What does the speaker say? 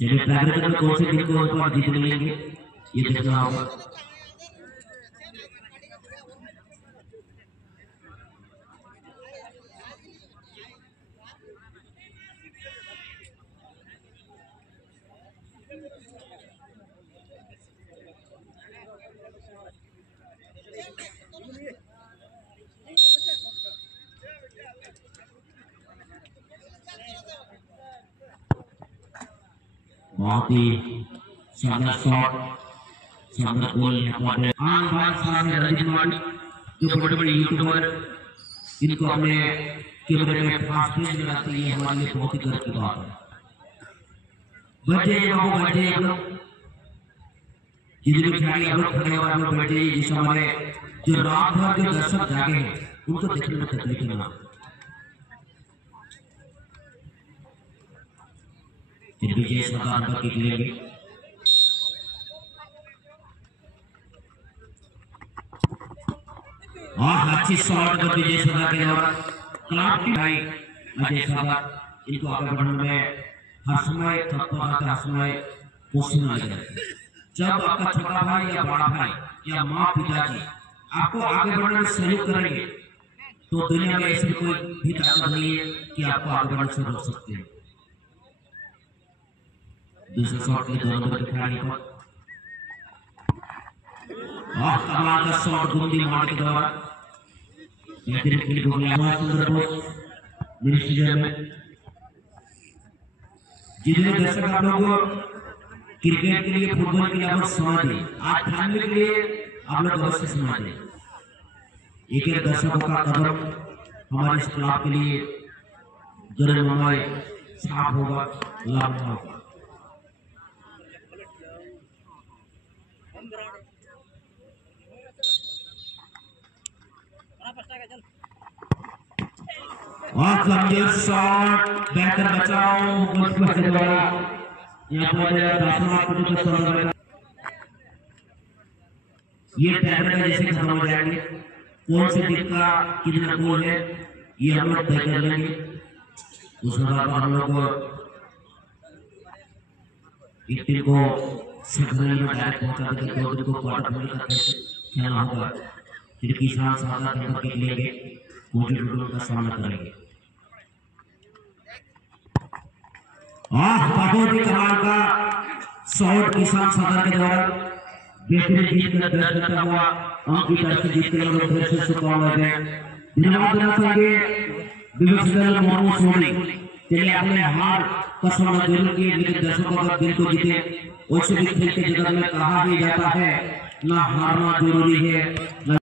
चलिए टाइब्रेकर में कौन से टीम को इस बार जीत मिलेंगे ये देखना होगा। बहुत ही शानदार शॉट, शानदार गोल हमारे भाई साहब हैं रंजीत माली, जो बड़े बड़े यूट्यूबर इनको अपने कैमरे में फास्ट पेज लगाते हैं, हमारे लिए बहुत ही गर्व की बात है। बच्चे हम लोग जितने खिलाड़ी हम लोग खड़े हुए हम लोग बैठे, जिस हमारे जो रात भर जो दर्शक जागे हैं उनको देखने में तकलीफ ना विजय सरदार का किक लेंगे। और अच्छी शॉट कर विजय सरदार के द्वारा क्लास भाई अजय सरदार इनको आगे बढ़ने में हर समय तत्पर रहते, हर समय कोशिश लगे रहते। जब आपका छोटा भाई या बड़ा भाई या माँ पिताजी आपको आगे बढ़ने में सहयोग करेंगे तो दुनिया में ऐसी कोई भी ताकत नहीं है कि आपको आगे बढ़ने से रोक सकते हैं। दूसरे शॉट के दोनों खिलाड़ी पर कमाल का शॉट गुंडी मार के द्वारा बेहतरीन खेल हो गया। जितने दर्शक आप लोग क्रिकेट के लिए फुटबॉल के लिए आप समय दें, आज फैमिली के लिए आप लोग अवश्य समय दें। एक एक दर्शकों का कदम हमारे इस क्लब के लिए गौरवमय साफ होगा, लाभ होगा। और कमजोर शॉट, बेहतर बचाव गोलकीपर के द्वारा यहाँ पर ये टाइब्रेकर जैसे खत्म हो जाएंगे। कौन से टीम का कितना गोल है ये हम लोग तय कर लेंगे। उसके बाद हम लोग एक टीम को सेमीफाइनल में डायरेक्ट पहुंचा देंगे, दो टीम को क्वार्टर फाइनल का खेलना होगा। फिर किसान सादा नंबर के लेंगे, कोचिंग का सामना करेंगे। बहुत ही कमाल का शॉट किसान सादा के द्वारा बेहतरीन जीत का दर्ज करता हुआ अंक की तरफ से जीत के लोग फिर से शुभकामनाएं हो गए। धन्यवाद देना चाहेंगे विवेक मोहम्मद सोनी। चलिए आपने हार का सामना जरूर किए, लेकिन दर्शकों का दिल को जीते। वैसे भी खेल के जगत में कहा भी जाता है ना हारना जरूरी है।